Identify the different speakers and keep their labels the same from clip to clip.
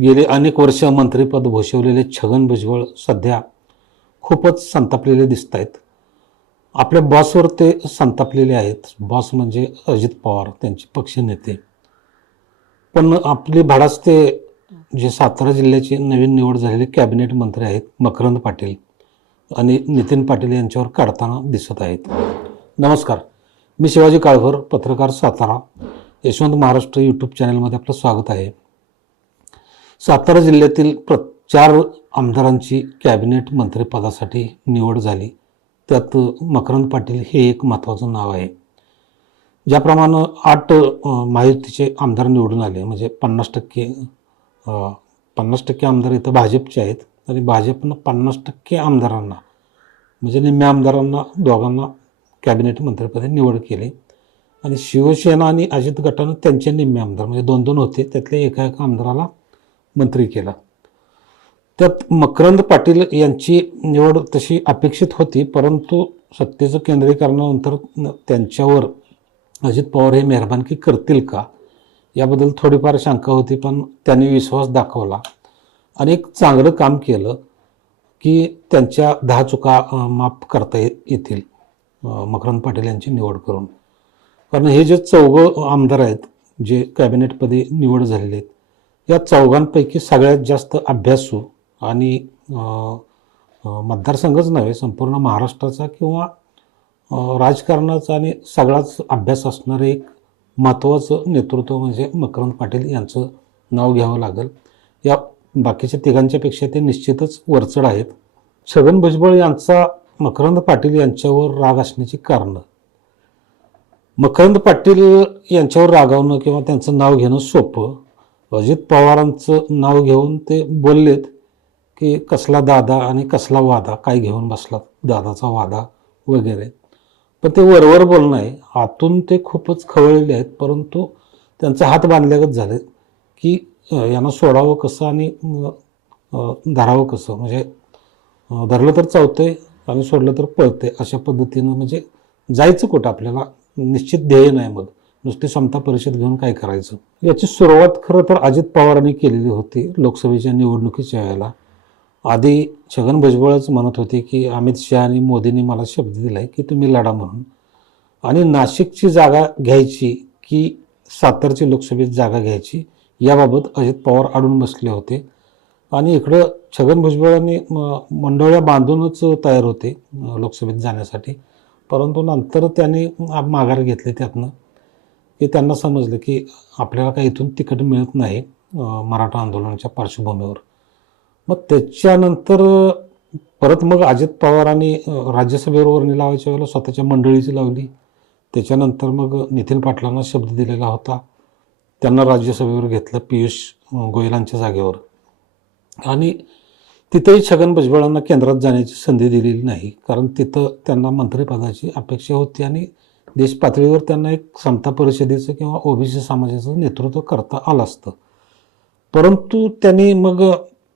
Speaker 1: गेले अनेक वर्ष मंत्रिपद भूषवलेले छगन भुजबळ सध्या खूपच संतापलेले दिसत आहेत आपल्या बॉसवर ते संतापलेले आहेत. बॉस म्हणजे अजित पवार त्यांचे पक्षनेते पण आपली धाडस ते जे सातारा जिल्ह्याचे नवीन निवड झालेले कॅबिनेट मंत्री आहेत मकरंद पाटील आणि नितीन पाटील यांच्यावर काढताना दिसत आहेत. नमस्कार. मी शिवाजी काळभर पत्रकार सातारा. यशवंत महाराष्ट्र यूट्यूब चॅनलमध्ये आपलं स्वागत आहे. सातारा जिल्ह्यातील प्र चार आमदारांची कॅबिनेट मंत्रिपदासाठी निवड झाली. त्यात मकरंद पाटील हे एक महत्त्वाचं नाव आहे. ज्याप्रमाणे आठ महायुतीचे आमदार निवडून आले म्हणजे पन्नास टक्के पन्नास टक्के आमदार इथं भाजपचे आहेत आणि भाजपनं पन्नास टक्के आमदारांना म्हणजे निम्म्या आमदारांना दोघांना कॅबिनेट मंत्रिपदी निवड केली. आणि शिवसेना आणि अजित गटानं त्यांचे निम्मे आमदार म्हणजे दोन दोन होते त्यातल्या एका एका आमदाराला मंत्री केला. त्यात मकरंद पाटील यांची निवड तशी अपेक्षित होती परंतु सत्तेचं केंद्रीकरणानंतर न- त्यांच्यावर अजित पवार हे मेहरबानकी करतील का? याबद्दल थोडीफार शंका होती पण त्यांनी विश्वास दाखवला. आणि एक चांगलं काम केलं की त्यांच्या दहा चुका माफ करता येतील मकरंद पाटील यांची निवड करून. कारण हे जे चौघं आमदार आहेत जे कॅबिनेटपदी निवड झालेले आहेत या चौघांपैकी सगळ्यात जास्त अभ्यासू आणि मतदारसंघच नव्हे संपूर्ण महाराष्ट्राचा किंवा राजकारणाचा आणि सगळाच अभ्यास असणारं एक महत्त्वाचं नेतृत्व म्हणजे मकरंद पाटील यांचं नाव घ्यावं लागेल. या बाकीच्या तिघांच्यापेक्षा ते निश्चितच वरचढ आहेत. छगन भुजबळ यांचा मकरंद पाटील यांच्यावर राग असण्याची कारणं. मकरंद पाटील यांच्यावर रागावणं किंवा त्यांचं नाव घेणं सोपं. अजित पवारांचं नाव घेऊन ते बोललेत की कसला दादा आणि कसला वादा काय घेऊन बसला दादाचा वादा वगैरे. पण ते वरवर बोलणं आहे आतून ते खूपच खवळलेले आहेत परंतु त्यांचा हात बांधल्यागत झाले की यांना सोडावं कसं आणि धरावं कसं? म्हणजे धरलं तर चावते आणि सोडलं तर पळते अशा पद्धतीनं म्हणजे जायचं कुठं? आपल्याला निश्चित ध्येय नाही मग. नुसती समता परिषद घेऊन काय करायचं? याची सुरुवात खरं तर अजित पवारांनी केलेली होती लोकसभेच्या निवडणुकीच्या वेळेला. आधी छगन भुजबळच म्हणत होते की अमित शहा आणि मोदींनी मला शब्द दिलाय की तुम्ही लढा म्हणून. आणि नाशिकची जागा घ्यायची की सातारची लोकसभेत जागा घ्यायची याबाबत अजित पवार अडून बसले होते. आणि इकडं छगन भुजबळांनी म- मंडळ्या बांधूनच तयार होते लोकसभेत जाण्यासाठी. परंतु नंतर त्यांनी माघार घेतले त्यातनं. हे त्यांना समजलं की आपल्याला काही इथून तिकीट मिळत नाही मराठा आंदोलनाच्या पार्श्वभूमीवर. मग त्याच्यानंतर परत मग अजित पवारांनी राज्यसभेवर वर्णी लावायच्या वेळेला स्वतःच्या मंडळीची लावली. त्याच्यानंतर मग नितीन पाटलांना शब्द दिलेला होता. त्यांना राज्यसभेवर घेतलं पियुष गोयलांच्या जागेवर. आणि तिथंही छगन भुजबळांना केंद्रात जाण्याची संधी दिलेली नाही कारण तिथं त्यांना मंत्रिपदाची अपेक्षा होती आणि देश पातळीवर त्यांना एक समता परिषदेचं किंवा ओबीसी समाजाचं नेतृत्व करता आलं असतं. परंतु त्यांनी मग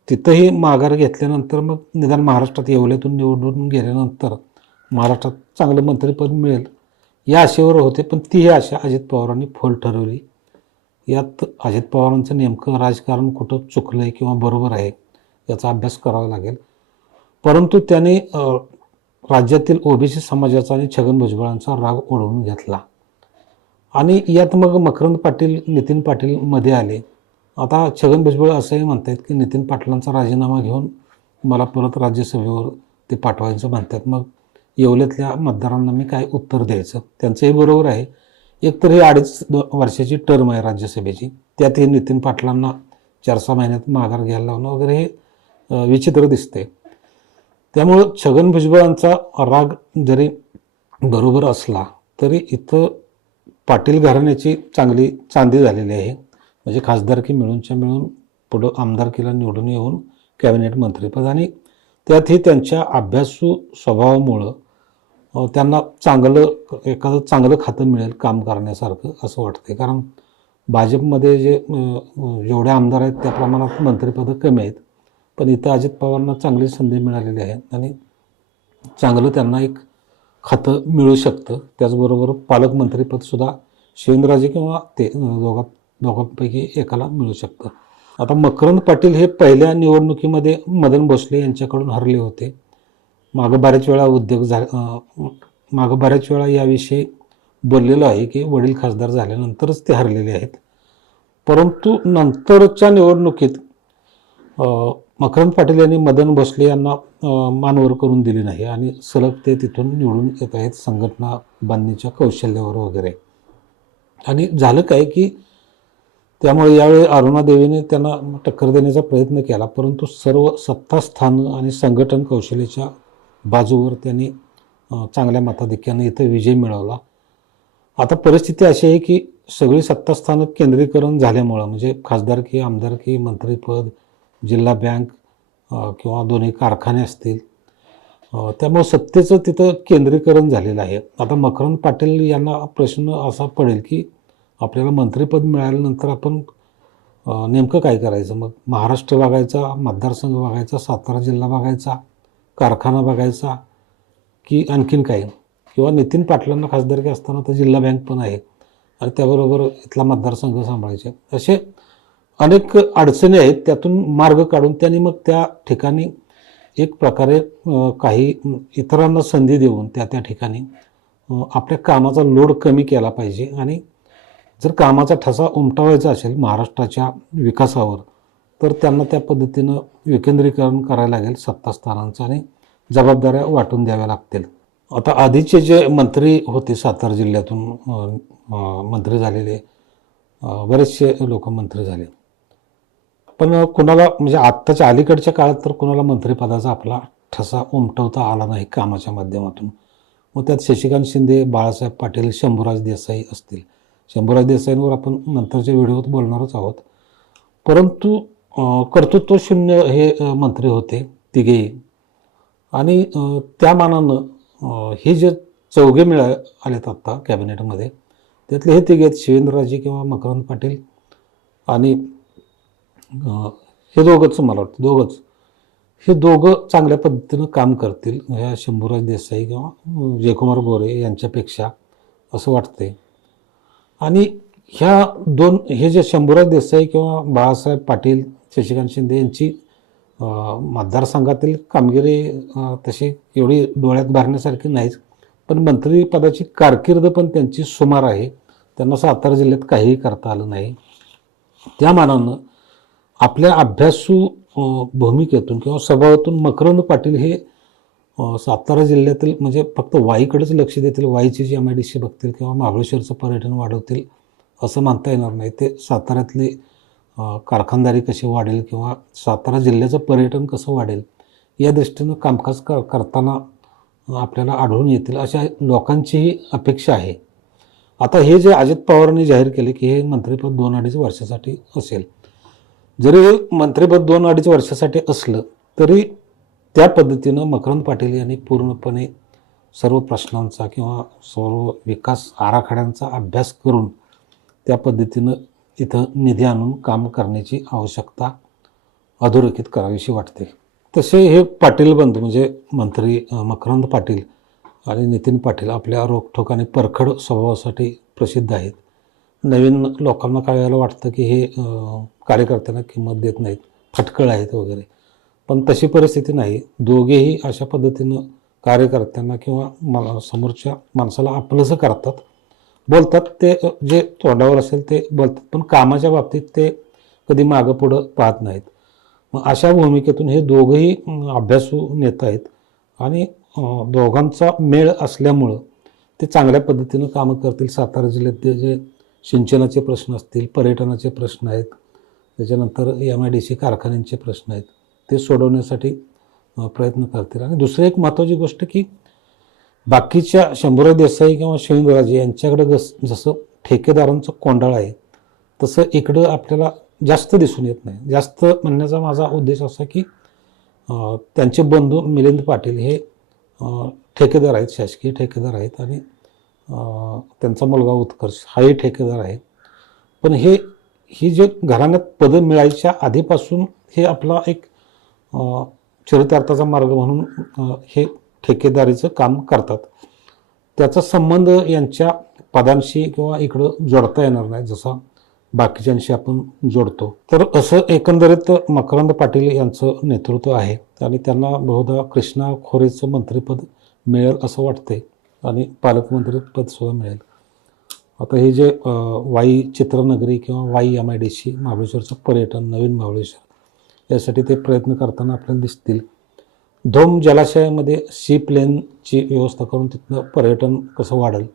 Speaker 1: तिथंही माघार घेतल्यानंतर मग निदान महाराष्ट्रात येवल्यातून निवडून गेल्यानंतर महाराष्ट्रात चांगलं मंत्रिपद मिळेल या आशेवर होते पण तीही आशा अजित पवारांनी फोल ठरवली. यात अजित पवारांचं नेमकं राजकारण कुठं चुकलं आहे किंवा बरोबर आहे याचा अभ्यास करावा लागेल. परंतु त्याने राज्यातील ओबीसी समाजाचा आणि छगन भुजबळांचा राग ओढवून घेतला. आणि यात मग मकरंद पाटील नितीन पाटील मध्ये आले. आता छगन भुजबळ असंही म्हणतात की नितीन पाटलांचा राजीनामा घेऊन मला परत राज्यसभेवर ते पाठवायचं म्हणतात. मग येवल्यातल्या मतदारांना मी काय उत्तर द्यायचं? त्यांचंही बरोबर आहे. एक तर ही अडीच वर्षाची टर्म आहे राज्यसभेची. त्यात हे नितीन पाटलांना चार सहा महिन्यात माघार घ्यायला लावणं वगैरे हे विचित्र दिसते त्यामुळं छगन भुजबळांचा राग जरी बरोबर असला तरी इथं पाटील घराण्याची चांगली चांदी झालेली आहे. म्हणजे खासदारकी मिळूनच्या मिळून पुढं आमदारकीला निवडून येऊन कॅबिनेट मंत्रीपद आणि त्यातही त्यांच्या अभ्यासू स्वभावामुळं त्यांना चांगलं एखादं चांगलं खातं मिळेल काम करण्यासारखं असं वाटते कारण भाजपमध्ये जे जेवढे आमदार आहेत त्या प्रमाणात मंत्रिपदं कमी आहेत. पण इथं अजित पवारांना चांगली संधी मिळालेली आहे आणि चांगलं त्यांना एक खातं मिळू शकतं. त्याचबरोबर पालकमंत्रीपदसुद्धा शिवेंद्रराजे किंवा ते दोघा दोघांपैकी एकाला मिळू शकतं. आता मकरंद पाटील हे पहिल्या निवडणुकीमध्ये मदन भोसले यांच्याकडून हरले होते. मागं बऱ्याच वेळा उद्योग झा मागं बऱ्याच वेळा याविषयी बोललेलो आहे की वडील खासदार झाल्यानंतरच ते हरलेले आहेत. परंतु नंतरच्या निवडणुकीत मकरंद पाटील यांनी मदन भोसले यांना मानवर करून दिली नाही आणि सलग ते तिथून निवडून येत आहेत संघटना बांधणीच्या कौशल्यावर वगैरे. आणि झालं काय की त्यामुळे यावेळी अरुणा देवीने त्यांना टक्कर देण्याचा प्रयत्न केला परंतु सर्व सत्तास्थान आणि संघटन कौशल्याच्या बाजूवर त्यांनी चांगल्या मताधिक्याने इथं विजय मिळवला. आता परिस्थिती अशी आहे की सगळी सत्तास्थानं केंद्रीकरण झाल्यामुळं म्हणजे खासदारकी आमदारकी मंत्रीपद जिल्हा बँक किंवा दोन्ही कारखाने असतील. त्यामुळं त्यामुळे सत्तेचं तिथं केंद्रीकरण झालेलं आहे. आता मकरंद पाटील यांना प्रश्न असा पडेल की आपल्याला मंत्रिपद मिळाल्यानंतर आपण नेमकं काय करायचं? मग महाराष्ट्र बघायचा मतदारसंघ बघायचा सातारा जिल्हा बघायचा कारखाना बघायचा की आणखीन काय? किंवा नितीन पाटलांना खासदारकी असताना तर जिल्हा बँक पण आहे. आणि त्याबरोबर इथला मतदारसंघ सांभाळायचे. असे अनेक अडचणी आहेत त्यातून मार्ग काढून त्यांनी मग त्या ठिकाणी एक प्रकारे काही इतरांना संधी देऊन त्या त्या ठिकाणी आपल्या कामाचा लोड कमी केला पाहिजे. आणि जर कामाचा ठसा उमटवायचा असेल महाराष्ट्राच्या विकासावर तर त्यांना त्या पद्धतीनं विकेंद्रीकरण करायला लागेल सत्तास्थानांचं आणि जबाबदाऱ्या वाटून द्याव्या लागतील. आता आधीचे जे मंत्री होते सातारा जिल्ह्यातून मंत्री झालेले बरेचसे लोक मंत्री झाले. पण कुणाला म्हणजे आत्ताच्या अलीकडच्या काळात तर कुणाला मंत्रिपदाचा आपला ठसा उमटवता आला नाही कामाच्या माध्यमातून. मग त्यात शशिकांत शिंदे बाळासाहेब पाटील शंभूराज देसाई असतील. शंभूराज देसाईंवर आपण नंतरच्या व्हिडिओत बोलणारच आहोत. परंतु कर्तृत्व शून्य हे मंत्री होते तिघेही. आणि त्या मानानं हे जे चौघे मिळा आलेत आत्ता कॅबिनेटमध्ये त्यातले हे तिघे आहेत शिवेंद्रराजे किंवा मकरंद पाटील आणि हे दोघंच मला वाटतं दोघंच. हे दोघं चांगल्या पद्धतीनं काम करतील ह्या शंभूराज देसाई किंवा जयकुमार गोरे यांच्यापेक्षा असं वाटतंय. आणि ह्या दोन हे जे शंभूराज देसाई किंवा बाळासाहेब पाटील शशिकांत शिंदे यांची मतदारसंघातील कामगिरी तशी एवढी डोळ्यात भरण्यासारखी नाहीच पण मंत्रिपदाची कारकीर्द पण त्यांची सुमार आहे. त्यांना सातारा जिल्ह्यात काहीही करता आलं नाही. त्या मानानं आपल्या अभ्यासू भूमिकेतून किंवा स्वभावातून मकरंद पाटील हे सातारा जिल्ह्यातील म्हणजे फक्त वाईकडेच लक्ष देतील वाईची जी एम आय डी सी बघतील किंवा महाबळेश्वरचं पर्यटन वाढवतील असं मानता येणार नाही. ते साताऱ्यातली कारखानदारी कशी वाढेल किंवा सातारा जिल्ह्याचं पर्यटन कसं वाढेल या दृष्टीनं कामकाज कर करताना आपल्याला आढळून येतील अशा लोकांचीही अपेक्षा आहे. आता हे जे अजित पवारांनी जाहीर केले की हे मंत्रिपद दोन अडीच वर्षासाठी असेल जरी मंत्रिपद दोन अडीच वर्षासाठी असलं तरी त्या पद्धतीनं मकरंद पाटील यांनी पूर्णपणे सर्व प्रश्नांचा किंवा सर्व विकास आराखड्यांचा अभ्यास करून त्या पद्धतीनं इथं निधी आणून काम करण्याची आवश्यकता अधोरेखित करावीशी वाटते. तसे हे पाटील बंधू म्हणजे मंत्री मकरंद पाटील आणि नितीन पाटील आपल्या रोखठोक आणि परखड स्वभावासाठी प्रसिद्ध आहेत. नवीन लोकांना काय वेळेला वाटतं की हे कार्यकर्त्यांना किंमत देत नाहीत फटकळ आहेत वगैरे. पण तशी परिस्थिती नाही. दोघेही अशा पद्धतीनं कार्यकर्त्यांना किंवा मला समोरच्या माणसाला आपलंसं करतात. बोलतात ते जे तोंडावर असेल ते बोलतात. पण कामाच्या बाबतीत ते कधी मागं पुढं पाहत नाहीत. मग अशा भूमिकेतून हे दोघंही अभ्यासू नेता आहेत. आणि दोघांचा मेळ असल्यामुळं ते चांगल्या पद्धतीनं कामं करतील. सातारा जिल्ह्यात जे सिंचनाचे प्रश्न असतील पर्यटनाचे प्रश्न आहेत त्याच्यानंतर एम आय डी सी कारखान्यांचे प्रश्न आहेत ते सोडवण्यासाठी प्रयत्न करतील. आणि दुसरी एक महत्त्वाची गोष्ट की बाकीच्या शंभूराज देसाई किंवा शिवेंद्रराजे यांच्याकडे जस जसं ठेकेदारांचं कोंडाळ आहे तसं इकडं आपल्याला जास्त दिसून येत नाही. जास्त म्हणण्याचा माझा उद्देश असा की त्यांचे बंधू मिलिंद पाटील हे ठेकेदार आहेत शासकीय ठेकेदार आहेत आणि त्यांचा मुलगा उत्कर्ष हाही ठेकेदार आहे. पण हे ही जे घराण्यात पदं मिळायच्या आधीपासून हे आपला एक चरितार्थाचा मार्ग म्हणून हे ठेकेदारीचं काम करतात. त्याचा संबंध यांच्या पदांशी किंवा इकडं जोडता येणार नाही जसा बाकीच्यांशी आपण जोडतो. तर असं एकंदरीत मकरंद पाटील यांचं नेतृत्व आहे आणि त्यांना बहुधा कृष्णा खोरेचं मंत्रिपद मिळेल असं वाटतंय. आणि पालकमंत्रीपद सुद्धा मिळेल. आता हे जे वाई चित्रनगरी किंवा Wai M I D C महाबळेश्वरचं पर्यटन नवीन महाबळेश्वर यासाठी ते प्रयत्न करताना आपल्याला दिसतील. धोम जलाशयामध्ये सी प्लेनची व्यवस्था करून तिथनं पर्यटन कसं वाढेल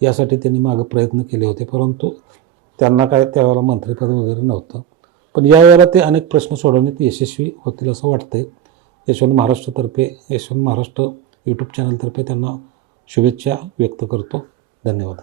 Speaker 1: यासाठी त्यांनी मागं प्रयत्न केले होते परंतु त्यांना काय त्यावेळेला मंत्रिपद वगैरे नव्हतं. पण यावेळेला ते अनेक प्रश्न सोडवण्यात यशस्वी होतील असं वाटतंय. यशवंत महाराष्ट्रतर्फे यशवंत महाराष्ट्र यूट्यूब चॅनलतर्फे त्यांना शुभेच्छा व्यक्त करतो. धन्यवाद.